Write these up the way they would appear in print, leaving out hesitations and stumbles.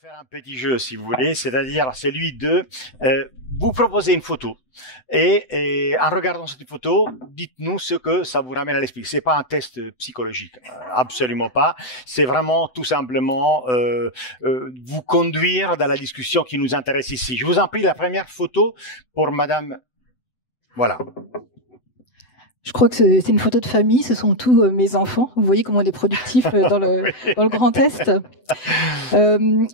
faire un petit jeu, si vous voulez, c'est-à-dire celui de vous proposer une photo et en regardant cette photo, dites-nous ce que ça vous ramène à l'esprit. C'est pas un test psychologique, absolument pas. C'est vraiment tout simplement vous conduire dans la discussion qui nous intéresse ici. Je vous en prie, la première photo pour Madame. Voilà. Je crois que c'est une photo de famille, ce sont tous mes enfants. Vous voyez comment on est productif dans le Grand Est.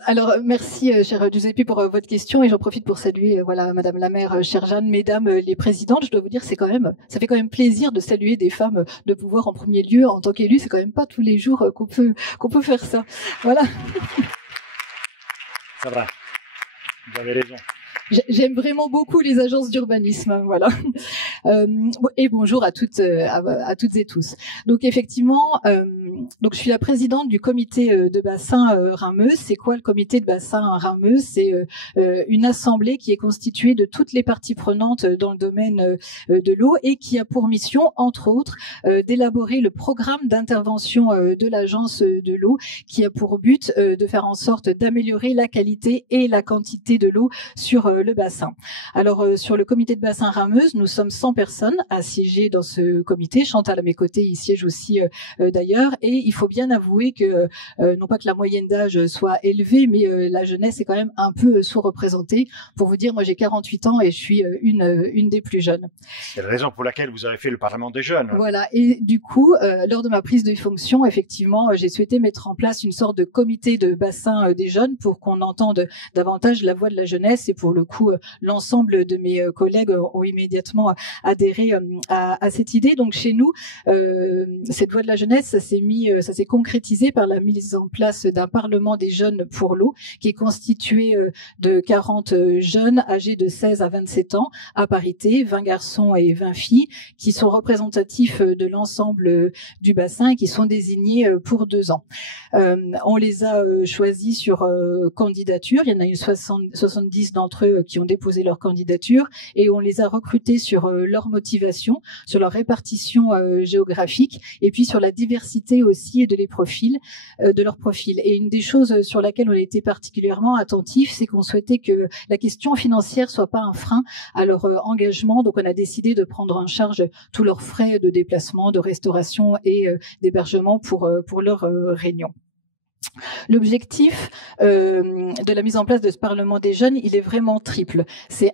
Alors, merci, cher Giuseppe, pour votre question, et j'en profite pour saluer, voilà, Madame la maire, chère Jeanne, Mesdames les présidentes. Je dois vous dire, ça fait quand même plaisir de saluer des femmes de pouvoir en premier lieu en tant qu'élue. C'est quand même pas tous les jours qu'on peut faire ça. Voilà. Ça va. Vous avez raison. J'aime vraiment beaucoup les agences d'urbanisme, voilà. Et bonjour à toutes et tous. Donc effectivement, donc je suis la présidente du comité de bassin Rhin-Meuse. C'est quoi le comité de bassin Rhin-Meuse? C'est une assemblée qui est constituée de toutes les parties prenantes dans le domaine de l'eau et qui a pour mission, entre autres, d'élaborer le programme d'intervention de l'agence de l'eau, qui a pour but de faire en sorte d'améliorer la qualité et la quantité de l'eau sur le bassin. Alors sur le comité de bassin Rhin-Meuse, nous sommes 100 personnes à siéger dans ce comité. Chantal à mes côtés y siège aussi d'ailleurs, et il faut bien avouer que non pas que la moyenne d'âge soit élevée, mais la jeunesse est quand même un peu sous-représentée. Pour vous dire, moi j'ai 48 ans et je suis une des plus jeunes. C'est la raison pour laquelle vous avez fait le Parlement des jeunes. Voilà, et du coup, lors de ma prise de fonction, effectivement, j'ai souhaité mettre en place une sorte de comité de bassin des jeunes pour qu'on entende davantage la voix de la jeunesse, et pour le coup, l'ensemble de mes collègues ont immédiatement adhéré à cette idée. Donc chez nous, cette voix de la jeunesse, ça s'est concrétisé par la mise en place d'un Parlement des jeunes pour l'eau, qui est constitué de 40 jeunes âgés de 16 à 27 ans, à parité, 20 garçons et 20 filles, qui sont représentatifs de l'ensemble du bassin et qui sont désignés pour 2 ans. On les a choisis sur candidature. Il y en a une 70 d'entre eux qui ont déposé leur candidature, et on les a recrutés sur leur motivation, sur leur répartition géographique, et puis sur la diversité aussi de leurs profils. Et une des choses sur laquelle on a été particulièrement attentif, c'est qu'on souhaitait que la question financière soit pas un frein à leur engagement. Donc on a décidé de prendre en charge tous leurs frais de déplacement, de restauration et d'hébergement pour leurs réunions. L'objectif de la mise en place de ce Parlement des jeunes, il est vraiment triple. C'est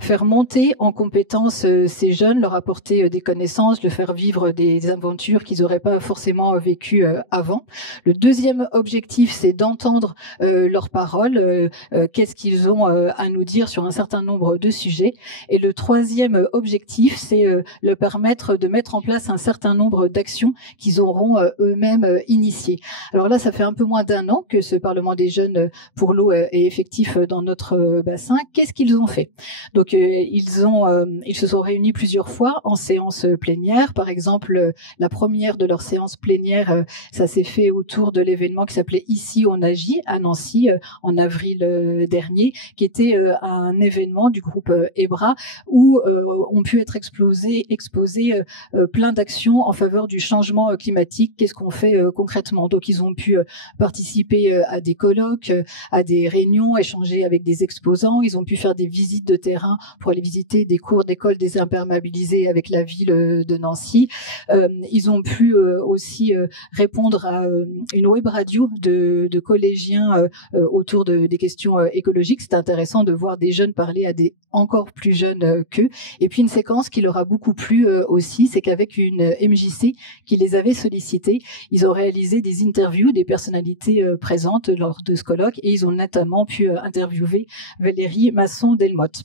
faire monter en compétence ces jeunes, leur apporter des connaissances, leur faire vivre des aventures qu'ils n'auraient pas forcément vécues avant. Le deuxième objectif, c'est d'entendre leurs paroles, qu'est-ce qu'ils ont à nous dire sur un certain nombre de sujets. Et le troisième objectif, c'est leur permettre de mettre en place un certain nombre d'actions qu'ils auront eux-mêmes initiées. Alors là, ça fait un peu moins d'1 an que ce Parlement des jeunes pour l'eau est effectif dans notre bassin. Qu'est-ce qu'ils ont fait? Donc ils se sont réunis plusieurs fois en séance plénière. Par exemple, la première de leurs séances plénières, ça s'est fait autour de l'événement qui s'appelait Ici on agit à Nancy en avril dernier, qui était un événement du groupe EBRA où ont pu être exposées plein d'actions en faveur du changement climatique. Qu'est-ce qu'on fait concrètement? Donc ils ont pu participer à des colloques, à des réunions, échanger avec des exposants. Ils ont pu faire des visites de terrain pour aller visiter des cours d'école désimperméabilisées avec la ville de Nancy. Ils ont pu aussi répondre à une web radio de collégiens autour des questions écologiques. C'est intéressant de voir des jeunes parler à des encore plus jeunes qu'eux. Et puis une séquence qui leur a beaucoup plu aussi, c'est qu'avec une MJC qui les avait sollicités, ils ont réalisé des interviews des personnalités présentes lors de ce colloque, et ils ont notamment pu interviewer Valérie Masson-Delmotte.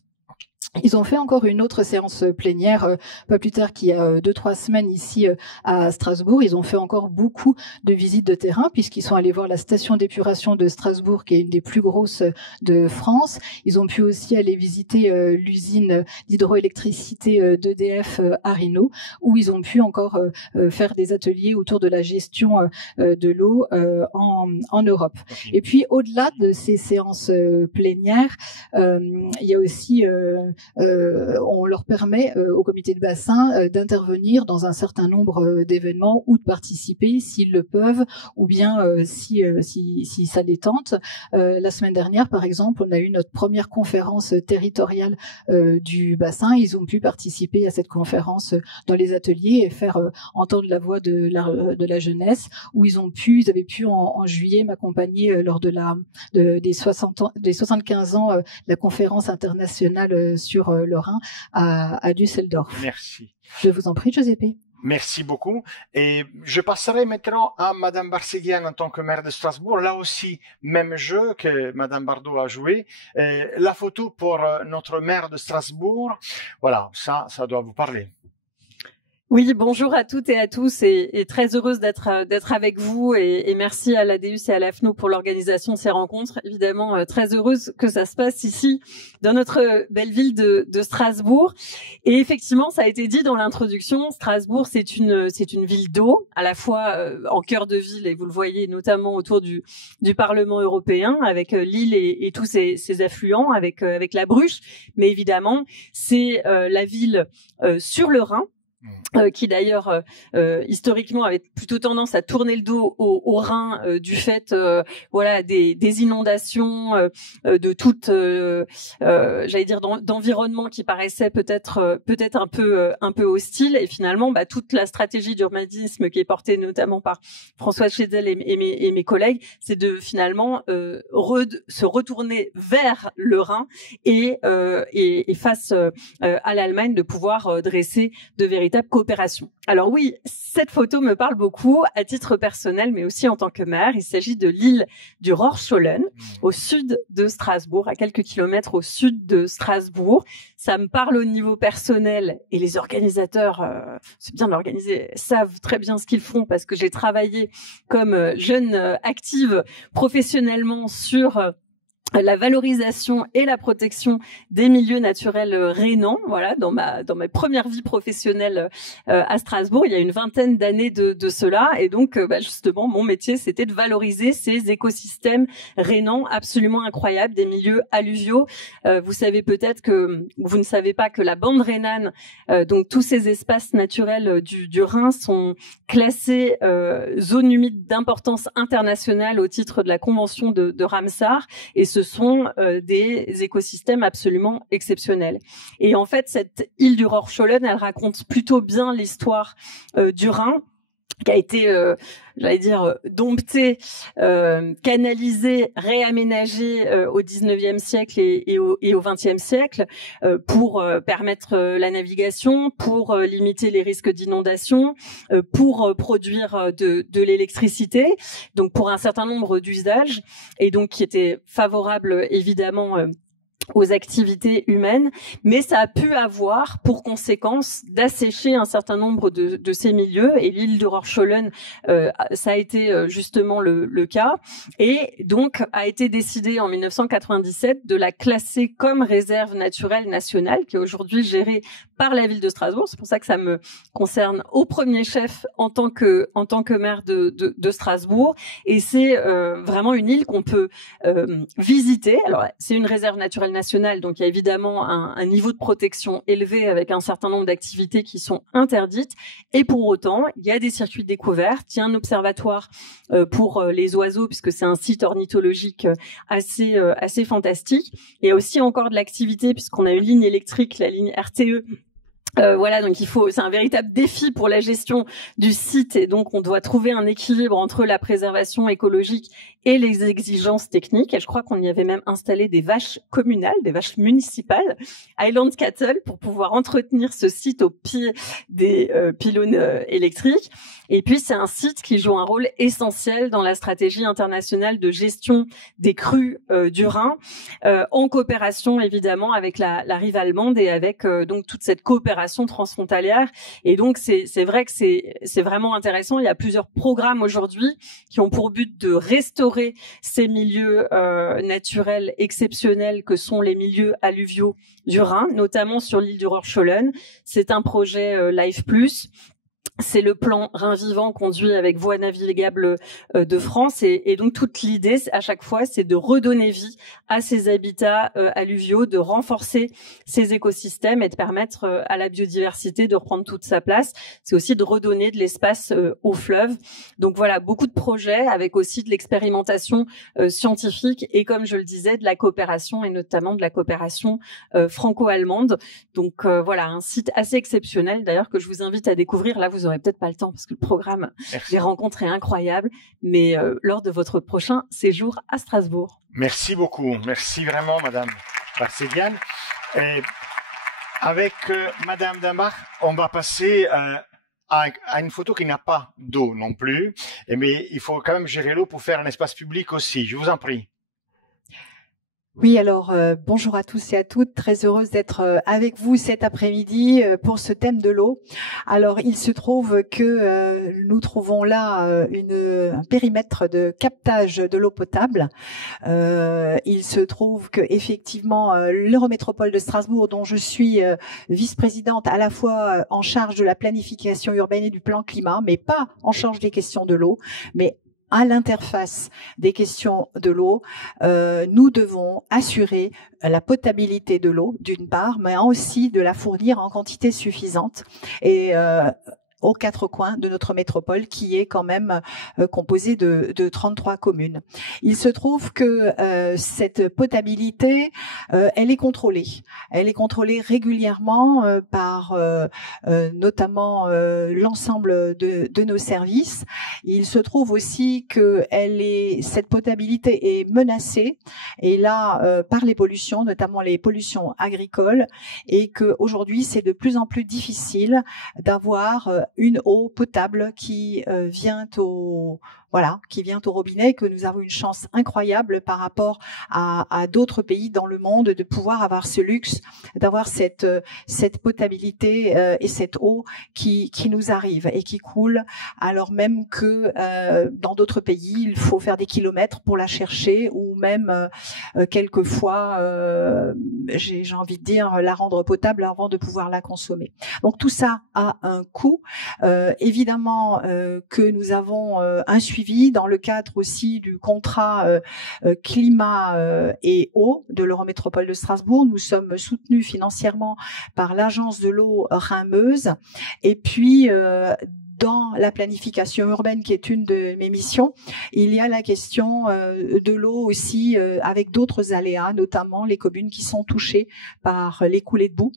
Ils ont fait encore une autre séance plénière pas plus tard qu'il y a 2-3 semaines ici à Strasbourg. Ils ont fait encore beaucoup de visites de terrain puisqu'ils sont allés voir la station d'épuration de Strasbourg, qui est une des plus grosses de France. Ils ont pu aussi aller visiter l'usine d'hydroélectricité d'EDF à Rhino, où ils ont pu encore faire des ateliers autour de la gestion de l'eau en Europe. Et puis au-delà de ces séances plénières, il y a aussi on leur permet au comité de bassin d'intervenir dans un certain nombre d'événements ou de participer s'ils le peuvent, ou bien si ça les tente. La semaine dernière, par exemple, on a eu notre première conférence territoriale du bassin. Ils ont pu participer à cette conférence dans les ateliers et faire entendre la voix de la jeunesse, où ils avaient pu en juillet m'accompagner lors des 75 ans de la conférence internationale sur le Rhin à Düsseldorf. Merci. Je vous en prie, Giuseppe. Merci beaucoup. Et je passerai maintenant à Madame Barseguian en tant que maire de Strasbourg. Là aussi, même jeu que Madame Bardot a joué. La photo pour notre maire de Strasbourg. Voilà, ça doit vous parler. Oui, bonjour à toutes et à tous et très heureuse d'être avec vous et merci à l'ADUS et à l'AFNO pour l'organisation de ces rencontres. Évidemment, très heureuse que ça se passe ici dans notre belle ville de Strasbourg. Et effectivement, ça a été dit dans l'introduction, Strasbourg, c'est une ville d'eau, à la fois en cœur de ville et vous le voyez notamment autour du Parlement européen avec Lille et tous ses affluents avec la Bruche. Mais évidemment, c'est la ville sur le Rhin. Qui d'ailleurs historiquement avait plutôt tendance à tourner le dos au Rhin du fait des inondations de toute j'allais dire d'environnement qui paraissait peut-être un peu hostile, et finalement toute la stratégie d'urbanisme qui est portée notamment par François Chesel et mes collègues, c'est de finalement se retourner vers le Rhin et face à l'Allemagne de pouvoir dresser de véritables coopération. Alors oui, cette photo me parle beaucoup à titre personnel, mais aussi en tant que maire. Il s'agit de l'île du Rorschollen, au sud de Strasbourg, à quelques kilomètres au sud de Strasbourg. Ça me parle au niveau personnel et les organisateurs, c'est bien de l'organiser, savent très bien ce qu'ils font parce que j'ai travaillé comme jeune active professionnellement sur la valorisation et la protection des milieux naturels rhénans, voilà, dans ma première vie professionnelle à Strasbourg, il y a une vingtaine d'années de cela, et donc justement mon métier c'était de valoriser ces écosystèmes rhénans absolument incroyables, des milieux alluviaux. Vous savez peut-être que vous ne savez pas que la bande rhénane, donc tous ces espaces naturels du Rhin sont classés zones humides d'importance internationale au titre de la convention de Ramsar, et ce sont des écosystèmes absolument exceptionnels. Et en fait, cette île du Rorschollen, elle raconte plutôt bien l'histoire du Rhin, qui a été, j'allais dire, dompté, canalisé, réaménagé au XIXe siècle et au XXe siècle pour permettre la navigation, pour limiter les risques d'inondation, pour produire de l'électricité, donc pour un certain nombre d'usages, et donc qui était favorable évidemment aux activités humaines, mais ça a pu avoir pour conséquence d'assécher un certain nombre de ces milieux, et l'île de Rorschollen, ça a été justement le cas, et donc a été décidé en 1997 de la classer comme réserve naturelle nationale, qui est aujourd'hui gérée par la ville de Strasbourg. C'est pour ça que ça me concerne au premier chef en tant que maire de Strasbourg, et c'est vraiment une île qu'on peut visiter. Alors c'est une réserve naturelle nationale, donc il y a évidemment un niveau de protection élevé avec un certain nombre d'activités qui sont interdites, et pour autant il y a des circuits de découverte, il y a un observatoire pour les oiseaux puisque c'est un site ornithologique assez fantastique. Il y a aussi encore de l'activité puisqu'on a une ligne électrique, la ligne RTE. Voilà, donc c'est un véritable défi pour la gestion du site, et donc on doit trouver un équilibre entre la préservation écologique et les exigences techniques. Et je crois qu'on y avait même installé des vaches communales, des vaches municipales, Highland Cattle, pour pouvoir entretenir ce site au pied des pylônes électriques. Et puis c'est un site qui joue un rôle essentiel dans la stratégie internationale de gestion des crues du Rhin, en coopération évidemment avec la rive allemande et avec donc toute cette coopération transfrontalière. Et donc c'est vrai que c'est vraiment intéressant. Il y a plusieurs programmes aujourd'hui qui ont pour but de restaurer ces milieux naturels exceptionnels que sont les milieux alluviaux du Rhin, notamment sur l'île du Rorschollen. C'est un projet Life Plus. c'est le plan Rhin Vivant conduit avec Voies navigables de France et donc toute l'idée à chaque fois c'est de redonner vie à ces habitats alluviaux, de renforcer ces écosystèmes et de permettre à la biodiversité de reprendre toute sa place. C'est aussi de redonner de l'espace aux fleuves. Donc voilà, beaucoup de projets avec aussi de l'expérimentation scientifique et comme je le disais de la coopération et notamment de la coopération franco-allemande. Donc voilà, un site assez exceptionnel d'ailleurs que je vous invite à découvrir. Là, vous n'aurez peut-être pas le temps parce que le programme des rencontres est incroyable, mais lors de votre prochain séjour à Strasbourg. Merci beaucoup. Merci vraiment, Madame Barsegian. Avec Madame Dambach, on va passer à une photo qui n'a pas d'eau non plus, mais il faut quand même gérer l'eau pour faire un espace public aussi. Je vous en prie. Oui, alors bonjour à tous et à toutes, très heureuse d'être avec vous cet après-midi pour ce thème de l'eau. Alors il se trouve que nous trouvons là un périmètre de captage de l'eau potable. Il se trouve que effectivement l'Eurométropole de Strasbourg, dont je suis vice-présidente à la fois en charge de la planification urbaine et du plan climat, mais pas en charge des questions de l'eau, mais à l'interface des questions de l'eau, nous devons assurer la potabilité de l'eau, d'une part, mais aussi de la fournir en quantité suffisante et aux quatre coins de notre métropole qui est quand même composée de 33 communes. Il se trouve que cette potabilité, elle est contrôlée. Elle est contrôlée régulièrement par notamment l'ensemble de nos services. Il se trouve aussi que cette potabilité est menacée et là par les pollutions, notamment les pollutions agricoles, et que aujourd'hui c'est de plus en plus difficile d'avoir une eau potable qui vient au robinet, que nous avons une chance incroyable par rapport à d'autres pays dans le monde de pouvoir avoir ce luxe, d'avoir cette potabilité et cette eau qui nous arrive et qui coule, alors même que dans d'autres pays, il faut faire des kilomètres pour la chercher ou même quelquefois, j'ai envie de dire, la rendre potable avant de pouvoir la consommer. Donc tout ça a un coût. Évidemment que nous avons un suivi dans le cadre aussi du contrat climat et eau de l'Eurométropole de Strasbourg. Nous sommes soutenus financièrement par l'agence de l'eau Rhin-Meuse et puis dans la planification urbaine, qui est une de mes missions, il y a la question de l'eau aussi avec d'autres aléas, notamment les communes qui sont touchées par les coulées de boue.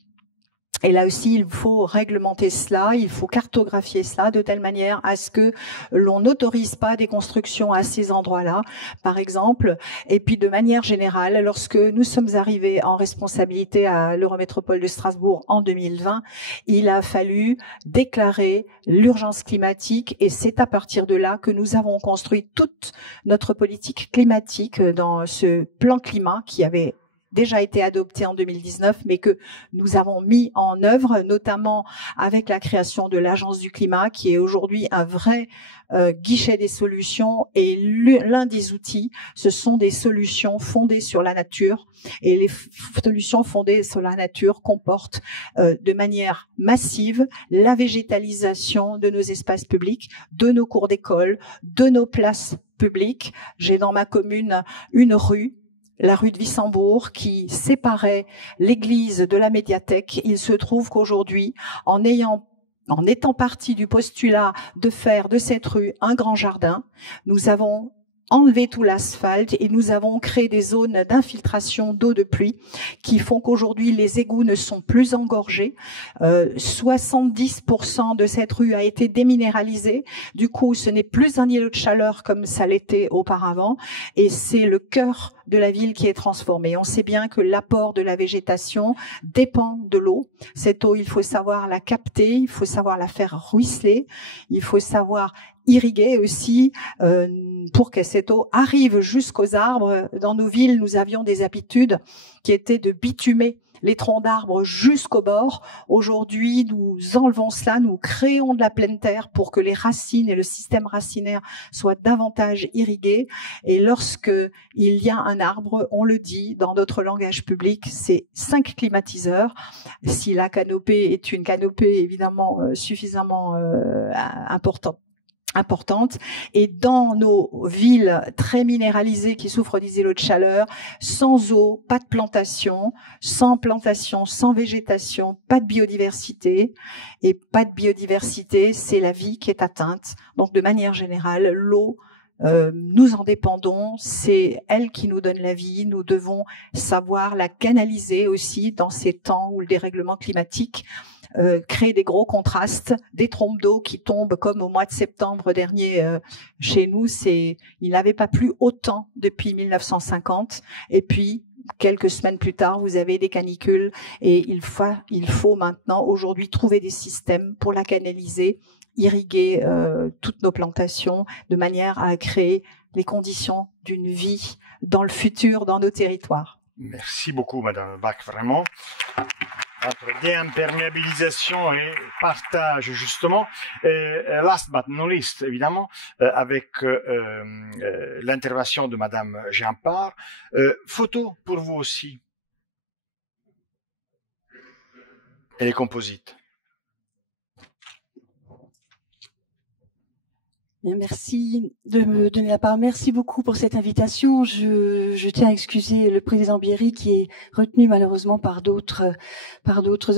Et là aussi, il faut réglementer cela, il faut cartographier cela de telle manière à ce que l'on n'autorise pas des constructions à ces endroits-là, par exemple. Et puis, de manière générale, lorsque nous sommes arrivés en responsabilité à l'Eurométropole de Strasbourg en 2020, il a fallu déclarer l'urgence climatique et c'est à partir de là que nous avons construit toute notre politique climatique dans ce plan climat qui avait déjà été adopté en 2019, mais que nous avons mis en œuvre, notamment avec la création de l'Agence du climat, qui est aujourd'hui un vrai guichet des solutions. Et l'un des outils, ce sont des solutions fondées sur la nature. Et les solutions fondées sur la nature comportent de manière massive la végétalisation de nos espaces publics, de nos cours d'école, de nos places publiques. J'ai dans ma commune une rue, la rue de Wissembourg, qui séparait l'église de la médiathèque. Il se trouve qu'aujourd'hui, en étant parti du postulat de faire de cette rue un grand jardin, nous avons enlevé tout l'asphalte et nous avons créé des zones d'infiltration d'eau de pluie qui font qu'aujourd'hui les égouts ne sont plus engorgés. 70% de cette rue a été déminéralisée. Du coup, ce n'est plus un îlot de chaleur comme ça l'était auparavant et c'est le cœur de la ville qui est transformée. On sait bien que l'apport de la végétation dépend de l'eau. Cette eau, il faut savoir la capter, il faut savoir la faire ruisseler, il faut savoir irriguer aussi pour que cette eau arrive jusqu'aux arbres. Dans nos villes, nous avions des habitudes qui étaient de bitumer les troncs d'arbres jusqu'au bord. Aujourd'hui, nous enlevons cela, nous créons de la pleine terre pour que les racines et le système racinaire soient davantage irrigués. Et lorsque il y a un arbre, on le dit dans notre langage public, c'est 5 climatiseurs. Si la canopée est une canopée évidemment suffisamment importante. Et dans nos villes très minéralisées qui souffrent des îlots de chaleur, sans eau, pas de plantation, sans végétation, pas de biodiversité. Et pas de biodiversité, c'est la vie qui est atteinte. Donc de manière générale, l'eau, nous en dépendons, c'est elle qui nous donne la vie, nous devons savoir la canaliser aussi dans ces temps où le dérèglement climatique crée des gros contrastes, des trompes d'eau qui tombent comme au mois de septembre dernier chez nous, il n'avait pas plu autant depuis 1950, et puis quelques semaines plus tard, vous avez des canicules, et il faut maintenant aujourd'hui trouver des systèmes pour la canaliser, irriguer toutes nos plantations de manière à créer les conditions d'une vie dans le futur, dans nos territoires. Merci beaucoup, Madame Bach, vraiment. Entre déimperméabilisation et partage, justement. Last but not least, évidemment, avec l'intervention de Madame Giampard. Photo pour vous aussi. Et les composites. Bien, merci de me donner la parole. Merci beaucoup pour cette invitation. Je tiens à excuser le président Bierry qui est retenu malheureusement par d'autres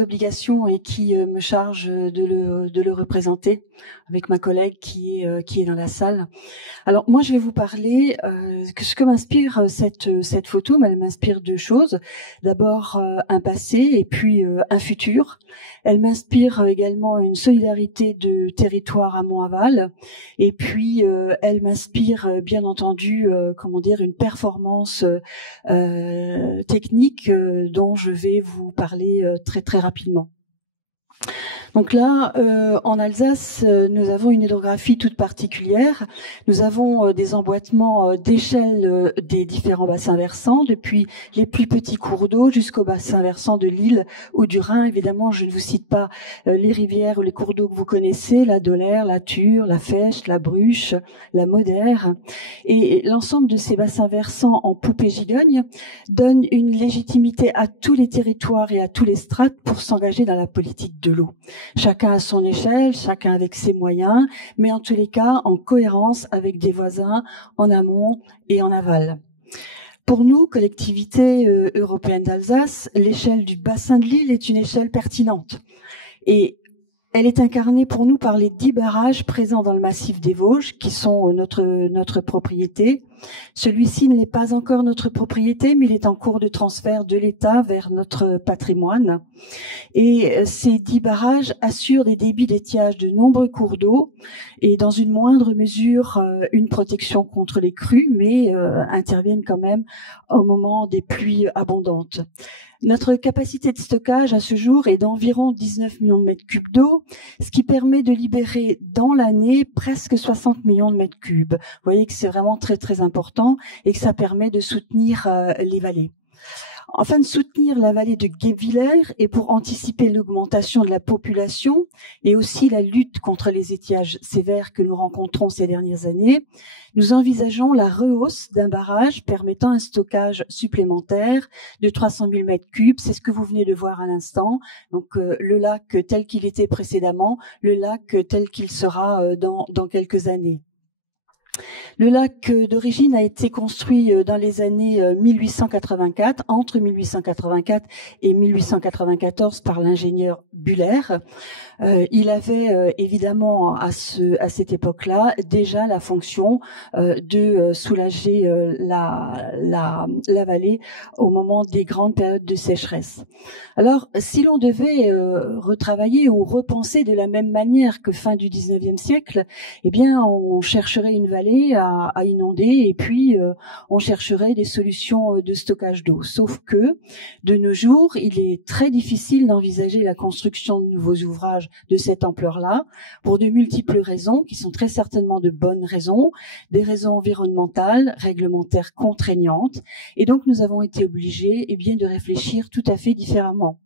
obligations et qui me charge de le représenter avec ma collègue qui est dans la salle. Alors moi je vais vous parler ce que m'inspire cette photo. Elle m'inspire deux choses. D'abord un passé et puis un futur. Elle m'inspire également une solidarité de territoire amont-aval. Et puis, elle m'inspire bien entendu, une performance technique dont je vais vous parler très très rapidement. Donc là, en Alsace, nous avons une hydrographie toute particulière. Nous avons des emboîtements d'échelle des différents bassins versants, depuis les plus petits cours d'eau jusqu'au bassin versant de l'Ille ou du Rhin. Évidemment, je ne vous cite pas les rivières ou les cours d'eau que vous connaissez, la Dolère, la Thur, la Fecht, la Bruche, la Moder. Et l'ensemble de ces bassins versants en poupe et gigogne donne une légitimité à tous les territoires et à tous les strates pour s'engager dans la politique de l'eau. Chacun à son échelle, chacun avec ses moyens, mais en tous les cas en cohérence avec des voisins en amont et en aval. Pour nous, collectivité européenne d'Alsace, l'échelle du bassin de l'Ille est une échelle pertinente. Et elle est incarnée pour nous par les 10 barrages présents dans le massif des Vosges, qui sont notre propriété. Celui-ci ne l'est pas encore notre propriété, mais il est en cours de transfert de l'État vers notre patrimoine. Et ces 10 barrages assurent des débits d'étiage de nombreux cours d'eau et dans une moindre mesure une protection contre les crues, mais interviennent quand même au moment des pluies abondantes. Notre capacité de stockage à ce jour est d'environ 19 millions de mètres cubes d'eau, ce qui permet de libérer dans l'année presque 60 millions de mètres cubes. Vous voyez que c'est vraiment très très important et que ça permet de soutenir les vallées. Afin de soutenir la vallée de Guebwiller et pour anticiper l'augmentation de la population et aussi la lutte contre les étiages sévères que nous rencontrons ces dernières années, nous envisageons la rehausse d'un barrage permettant un stockage supplémentaire de 300 000 mètres cubes. C'est ce que vous venez de voir à l'instant. Donc le lac tel qu'il était précédemment, le lac tel qu'il sera dans quelques années. Le lac d'origine a été construit dans les années 1884, entre 1884 et 1894 par l'ingénieur Buller. Il avait évidemment à cette époque-là déjà la fonction de soulager la vallée au moment des grandes périodes de sécheresse. Alors, si l'on devait retravailler ou repenser de la même manière que fin du 19e siècle, eh bien, on chercherait une vallée aller à inonder et puis on chercherait des solutions de stockage d'eau. Sauf que de nos jours, il est très difficile d'envisager la construction de nouveaux ouvrages de cette ampleur-là pour de multiples raisons qui sont très certainement de bonnes raisons, des raisons environnementales, réglementaires contraignantes. Et donc nous avons été obligés de réfléchir tout à fait différemment.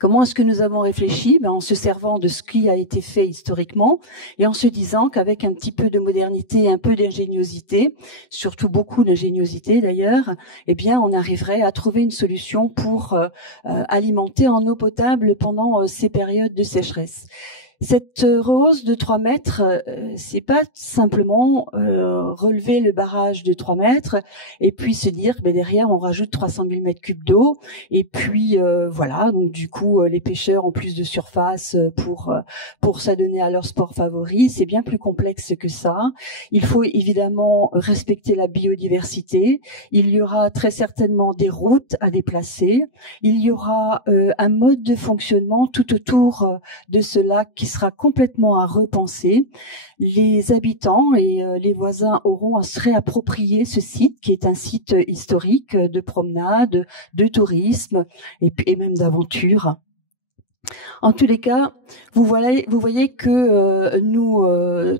Comment est-ce que nous avons réfléchi? En se servant de ce qui a été fait historiquement et en se disant qu'avec un petit peu de modernité, un peu d'ingéniosité, surtout beaucoup d'ingéniosité d'ailleurs, on arriverait à trouver une solution pour alimenter en eau potable pendant ces périodes de sécheresse. Cette rehausse de 3 mètres, c'est pas simplement relever le barrage de 3 mètres et puis se dire derrière on rajoute 300 000 mètres cubes d'eau et puis voilà, donc du coup les pêcheurs ont plus de surface pour s'adonner à leur sport favori. C'est bien plus complexe que ça. Il faut évidemment respecter la biodiversité. Il y aura très certainement des routes à déplacer. Il y aura un mode de fonctionnement tout autour de ce lac qui sera complètement à repenser. Les habitants et les voisins auront à se réapproprier ce site qui est un site historique de promenade, de tourisme et même d'aventure. En tous les cas, vous voyez que nous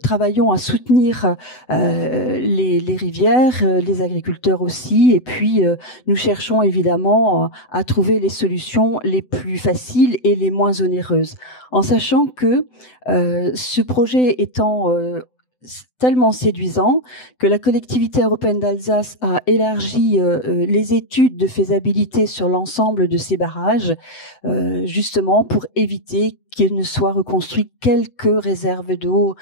travaillons à soutenir les rivières, les agriculteurs aussi, et puis nous cherchons évidemment à trouver les solutions les plus faciles et les moins onéreuses, en sachant que ce projet étant tellement séduisant que la collectivité européenne d'Alsace a élargi les études de faisabilité sur l'ensemble de ces barrages, justement pour éviter qu'il ne soit reconstruit quelques réserves d'eau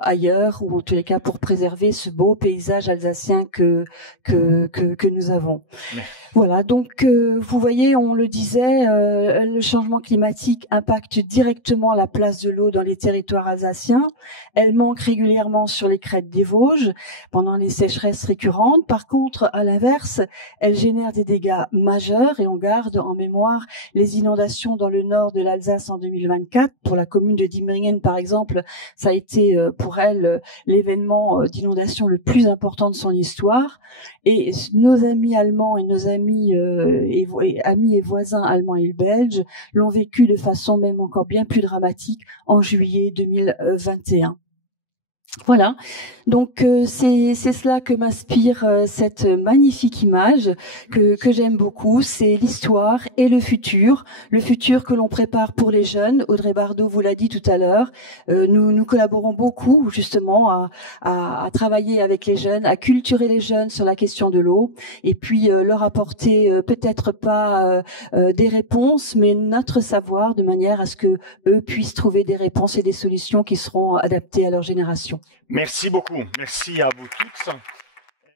ailleurs, ou en tous les cas pour préserver ce beau paysage alsacien que nous avons. Mais... Voilà, donc vous voyez, on le disait, le changement climatique impacte directement la place de l'eau dans les territoires alsaciens. Elle manque régulièrement sur les crêtes des Vosges pendant les sécheresses récurrentes. Par contre, à l'inverse, elle génère des dégâts majeurs et on garde en mémoire les inondations dans le nord de l'Alsace en 2024. Pour la commune de Dimmeringen, par exemple, ça a été pour elle l'événement d'inondation le plus important de son histoire. Et nos amis allemands et nos amis et voisins allemands et belges l'ont vécu de façon même encore bien plus dramatique en juillet 2021. Voilà, donc c'est cela que m'inspire cette magnifique image que j'aime beaucoup, c'est l'histoire et le futur que l'on prépare pour les jeunes. Audrey Bardot vous l'a dit tout à l'heure, nous collaborons beaucoup justement à travailler avec les jeunes, à culturer les jeunes sur la question de l'eau et puis leur apporter peut-être pas des réponses, mais notre savoir de manière à ce que eux puissent trouver des réponses et des solutions qui seront adaptées à leur génération. Merci beaucoup. Merci à vous tous.